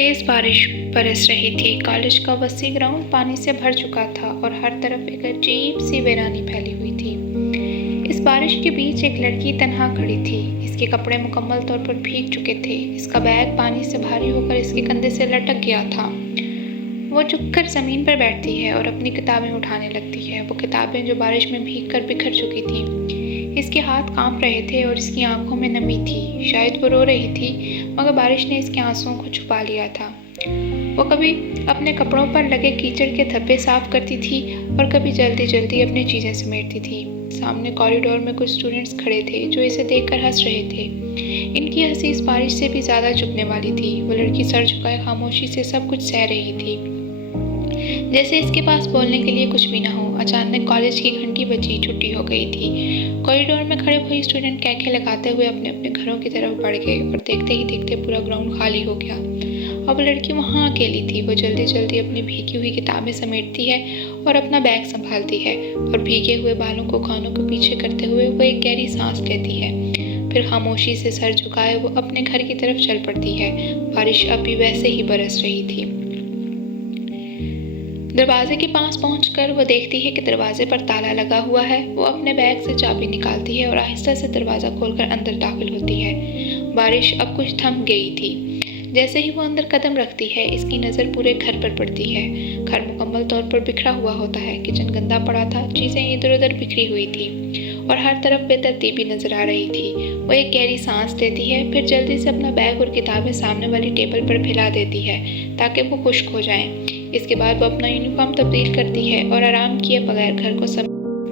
तेज बारिश बरस रही थी। कॉलेज का वसी ग्राउंड पानी से भर चुका था और हर तरफ एक अजीब सी वीरानी फैली हुई थी। इस बारिश के बीच एक लड़की तन्हा खड़ी थी। इसके कपड़े मुकम्मल तौर पर भीग चुके थे। इसका बैग पानी से भारी होकर इसके कंधे से लटक गया था। वो झुककर जमीन पर बैठती है और अपनी किताबें उठाने लगती है। वो किताबें जो बारिश में भीगकर बिखर चुकी थीं। इसके हाथ कांप रहे थे और इसकी आंखों में नमी थी। शायद वो रो रही थी, मगर बारिश ने इसके आंसुओं को छुपा लिया था। वो कभी अपने कपड़ों पर लगे कीचड़ के धब्बे साफ करती थी और कभी जल्दी जल्दी अपनी चीजें समेटती थी। सामने कॉरिडोर में कुछ स्टूडेंट्स खड़े थे जो इसे देखकर हंस रहे थे। इनकी हंसी इस बारिश से भी ज्यादा चुभने वाली थी। वो लड़की सर झुकाए खामोशी से सब कुछ सह रही थी, जैसे इसके पास बोलने के लिए कुछ भी ना हो। अचानक कॉलेज की घंटी बजी, छुट्टी हो गई थी। कॉरिडोर में खड़े हुए स्टूडेंट कैके लगाते हुए अपने अपने घरों की तरफ बढ़ गए और देखते ही देखते पूरा ग्राउंड खाली हो गया। अब लड़की वहाँ अकेली थी। वो जल्दी जल्दी अपनी भीगी हुई किताबें समेटती है और अपना बैग संभालती है और भीगे हुए बालों को कानों के पीछे करते हुए वो एक गहरी सांस लेती है। फिर खामोशी से सर झुकाए वो अपने घर की तरफ चल पड़ती है। बारिश अब भी वैसे ही बरस रही थी। दरवाजे के पास पहुंचकर वो देखती है कि दरवाजे पर ताला लगा हुआ है। वो अपने बैग से चाबी निकालती है और आहिस्ता से दरवाजा खोलकर अंदर दाखिल होती है। बारिश अब कुछ थम गई थी। जैसे ही वो अंदर कदम रखती है, इसकी नज़र पूरे घर पर पड़ती है। घर मुकम्मल तौर पर बिखरा हुआ होता है। किचन गंदा पड़ा था, चीज़ें इधर उधर बिखरी हुई थी और हर तरफ बेतरतीबी नजर आ रही थी। वो एक गहरी सांस लेती है, फिर जल्दी से अपना बैग और किताबें सामने वाली टेबल पर फैला देती है ताकि वो खुश्क हो जाएं। इसके बाद वो अपना यूनिफॉर्म तब्दील करती है और आराम किए बगैर घर को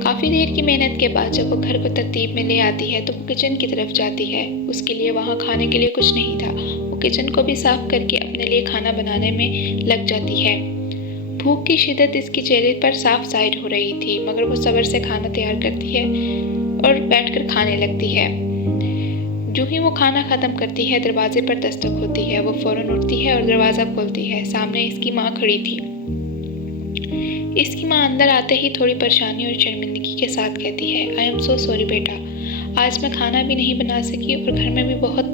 काफ़ी देर की मेहनत के बाद जब वो घर को तरतीब में ले आती है तो वो किचन की तरफ जाती है। उसके लिए वहाँ खाने के लिए कुछ नहीं था। वो किचन को भी साफ करके अपने लिए खाना बनाने में लग जाती है। भूख की शिद्दत इसके चेहरे पर साफ जाहिर हो रही थी, मगर वो सब्र से खाना तैयार करती है और बैठकर खाने लगती है। जो ही वो खाना खत्म करती है, दरवाजे पर दस्तक होती है। वो फौरन उठती है और दरवाज़ा खोलती है। सामने इसकी माँ खड़ी थी। इसकी माँ अंदर आते ही थोड़ी परेशानी और शर्मिंदगी के साथ कहती है, आई एम सो सॉरी बेटा, आज मैं खाना भी नहीं बना सकी और घर में भी बहुत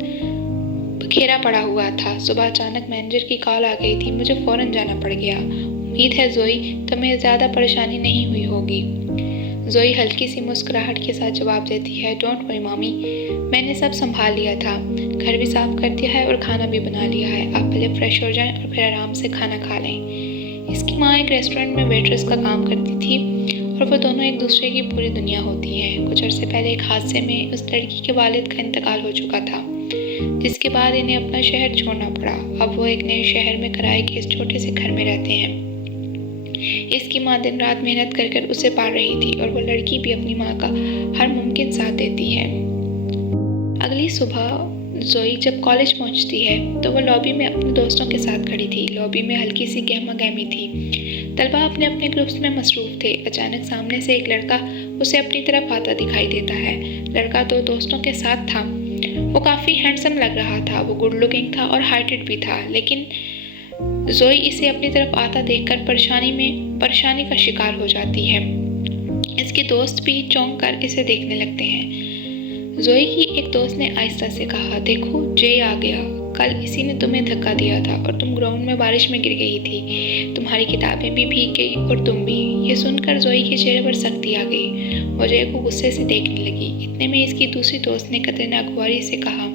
बखेरा पड़ा हुआ था। सुबह अचानक मैनेजर की कॉल आ गई थी, मुझे फौरन जाना पड़ गया। उम्मीद है जोई तुम्हें ज़्यादा परेशानी नहीं हुई होगी। जोई हल्की सी मुस्कुराहट के साथ जवाब देती है, डोंट वरी मम्मी, मैंने सब संभाल लिया था। घर भी साफ कर दिया है और खाना भी बना लिया है। आप पहले फ्रेश हो जाएं और फिर आराम से खाना खा लें। इसकी माँ एक रेस्टोरेंट में वेट्रेस का काम करती थी और वो दोनों एक दूसरे की पूरी दुनिया होती हैं। कुछ अर्से पहले एक हादसे में उस लड़की के वालिद का इंतकाल हो चुका था, जिसके बाद इन्हें अपना शहर छोड़ना पड़ा। अब वो एक नए शहर में किराए के इस छोटे से घर में रहते हैं। इसकी माँ दिन रात मेहनत कर कर उसे पाल रही थी और वो लड़की भी अपनी माँ का हर मुमकिन साथ देती है। अगली सुबह जोई जब कॉलेज पहुंचती है तो वो लॉबी में अपने दोस्तों के साथ खड़ी थी। लॉबी में हल्की सी गहमा गहमी थी। तलबा अपने अपने ग्रुप्स में मसरूफ थे। अचानक सामने से एक लड़का उसे अपनी तरफ आता दिखाई देता है। लड़का दो दोस्तों के साथ था। वो काफ़ी हैंडसम लग रहा था। वो गुड लुकिंग था और हाइटेड भी था, लेकिन जोई इसे अपनी तरफ आता देखकर परेशानी का शिकार हो जाती है। इसके दोस्त भी चौंक कर इसे देखने लगते हैं। जोई की एक दोस्त ने आहिस्ता से कहा, देखो जय आ गया। कल इसी ने तुम्हें धक्का दिया था और तुम ग्राउंड में बारिश में गिर गई थी। तुम्हारी किताबें भी भीग गई और तुम भी। ये सुनकर जोई के चेहरे पर सख्ती आ गई। वो जय को गुस्से से देखने लगी। इतने में इसकी दूसरी दोस्त ने कतरीना अखबारी से कहा,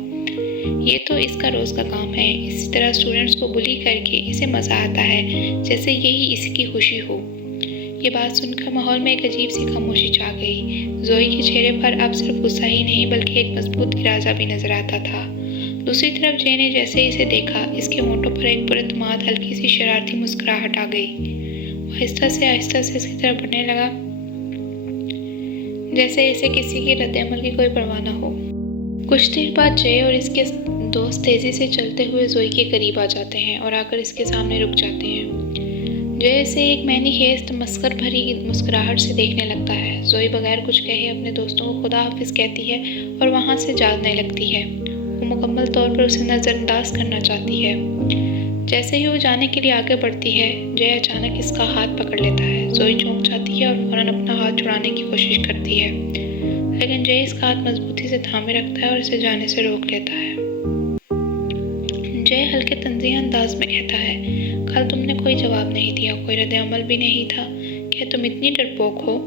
ये तो इसका रोज़ का काम है। इसी तरह स्टूडेंट्स को बुली करके इसे मज़ा आता है, जैसे यही इसकी खुशी हो। ये बात सुनकर माहौल में एक अजीब सी खामोशी छा गई। जोई के चेहरे पर अब सिर्फ गुस्सा ही नहीं बल्कि एक मजबूत इरादा भी नजर आता था। दूसरी तरफ जय ने जैसे इसे देखा, इसके होंठों पर एक पुरतमाद हल्की सी शरारती मुस्कुराहट आ गई। आहिस्ता से इसकी तरफ बढ़ने लगा, जैसे इसे किसी के रद्द-ए-अमल की कोई परवाह न हो। कुछ देर बाद जय और इसके दोस्त तेजी से चलते हुए जोई के करीब आ जाते हैं और आकर इसके सामने रुक जाते हैं। जय से एक मैनी खेस्त मस्कर भरी मुस्कुराहट से देखने लगता है। जोई बगैर कुछ कहे अपने दोस्तों को खुदा हाफिज कहती है और वहाँ से जाने लगती है। वो मुकम्मल तौर पर उसे नज़रअंदाज करना चाहती है। जैसे ही वो जाने के लिए आगे बढ़ती है, जय अचानक इसका हाथ पकड़ लेता है। जोई चौंक जाती है और फौरन अपना हाथ छुड़ाने की कोशिश करती है, लेकिन जय इसका हाथ मजबूती से थामे रखता है और इसे जाने से रोक लेता है। जय हल्के तंज़ीह अंदाज में कहता है, कल तुमने कोई जवाब नहीं दिया, कोई रद्द-ए-अमल भी नहीं था, क्या तुम इतनी डरपोक हो?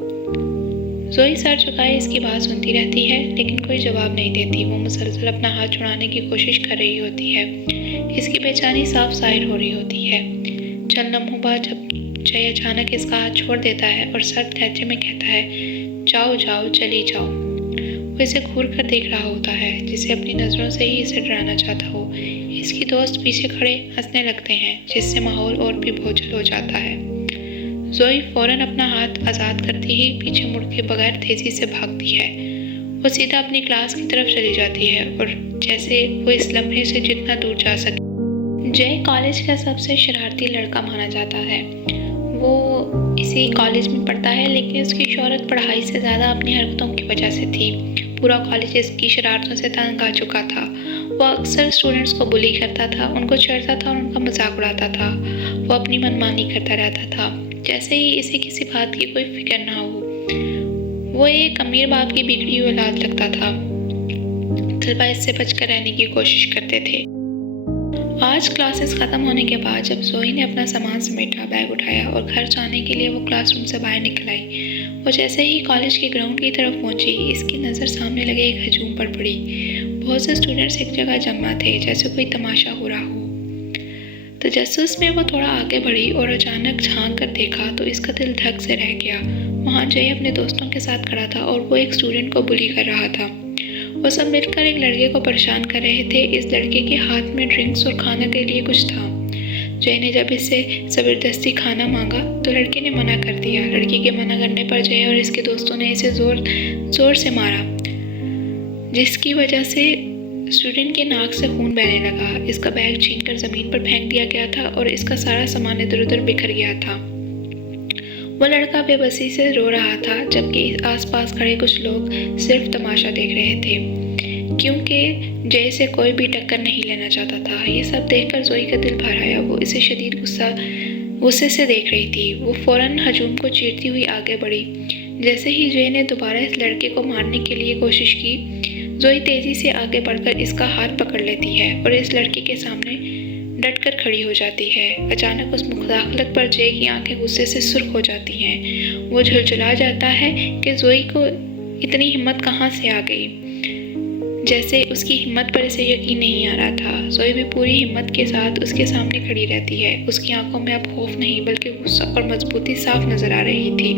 ज़ोई सर झुकाए इसकी बात सुनती रहती है, लेकिन कोई जवाब नहीं देती। वो मुसलसल अपना हाथ छुड़ाने की कोशिश कर रही होती है। इसकी बेचैनी साफ ज़ाहिर हो रही होती है। चंद लम्हों बाद जब जय अचानक इसका हाथ छोड़ देता है और सर्द लहजे में कहता है, जाओ जाओ चली जाओ। वो इसे घूर कर देख रहा होता है, जिसे अपनी नज़रों से ही इसे डराना चाहता हो। इसकी दोस्त पीछे खड़े हंसने लगते हैं, जिससे माहौल और भी बोझिल हो जाता है। ज़ोई फौरन अपना हाथ आज़ाद करती ही पीछे मुड़ के बगैर तेज़ी से भागती है। वो सीधा अपनी क्लास की तरफ चली जाती है और जैसे वो इस लम्हे से जितना दूर जा सके। जय कॉलेज का सबसे शरारती लड़का माना जाता है। वो इसी कॉलेज में पढ़ता है, लेकिन उसकी शोहरत पढ़ाई से ज़्यादा अपनी हरकतों की वजह से थी। पूरा कॉलेज इसकी शरारतों से तंग आ चुका था। वो अक्सर स्टूडेंट्स को बुली करता था, उनको छेड़ता था और उनका मजाक उड़ाता था। वो अपनी मनमानी करता रहता था, जैसे ही इसे किसी बात की कोई फिक्र ना हो। वो एक अमीर बाप की बिगड़ी हुई औलाद लगता था। तलबा इससे बचकर रहने की कोशिश करते थे। आज क्लासेस ख़त्म होने के बाद जब ज़ोई ने अपना सामान समेटा, बैग उठाया और घर जाने के लिए वो क्लासरूम से बाहर निकल आई। वो जैसे ही कॉलेज के ग्राउंड की तरफ पहुंची, इसकी नज़र सामने लगे एक हजूम पर पड़ी। बहुत से स्टूडेंट्स एक जगह जमा थे, जैसे कोई तमाशा हो रहा हो। तजस्सुस में वो थोड़ा आगे बढ़ी और अचानक झांक कर देखा तो इसका दिल धक से रह गया। वहाँ जय अपने दोस्तों के साथ खड़ा था और वो एक स्टूडेंट को बुली कर रहा था। वो सब मिलकर एक लड़के को परेशान कर रहे थे। इस लड़के के हाथ में ड्रिंक्स और खाने के लिए कुछ था। जय ने जब इससे ज़बरदस्ती खाना मांगा तो लड़के ने मना कर दिया। लड़के के मना करने पर जय और इसके दोस्तों ने इसे ज़ोर से मारा, जिसकी वजह से स्टूडेंट के नाक से खून बहने लगा। इसका बैग छीनकर ज़मीन पर फेंक दिया गया था और इसका सारा सामान इधर उधर बिखर गया था। वो लड़का बेबसी से रो रहा था, जबकि आसपास खड़े कुछ लोग सिर्फ तमाशा देख रहे थे, क्योंकि जय से कोई भी टक्कर नहीं लेना चाहता था। ये सब देखकर ज़ोई का दिल भर आया। वो इसे शदीद गुस्से से देख रही थी। वो फौरन हजूम को चीरती हुई आगे बढ़ी। जैसे ही जय ने दोबारा इस लड़के को मारने के लिए कोशिश की, ज़ोई तेज़ी से आगे बढ़कर इसका हाथ पकड़ लेती है और इस लड़के के सामने डटकर खड़ी हो जाती है। अचानक उस मुदाखलत पर जय की आंखें गुस्से से सुर्ख हो जाती हैं। वो झुलझुला जाता है कि ज़ोई को इतनी हिम्मत कहाँ से आ गई, जैसे उसकी हिम्मत पर इसे यकीन नहीं आ रहा था। ज़ोई भी पूरी हिम्मत के साथ उसके सामने खड़ी रहती है। उसकी आंखों में अब खौफ नहीं बल्कि गुस्सा और मजबूती साफ नजर आ रही थी।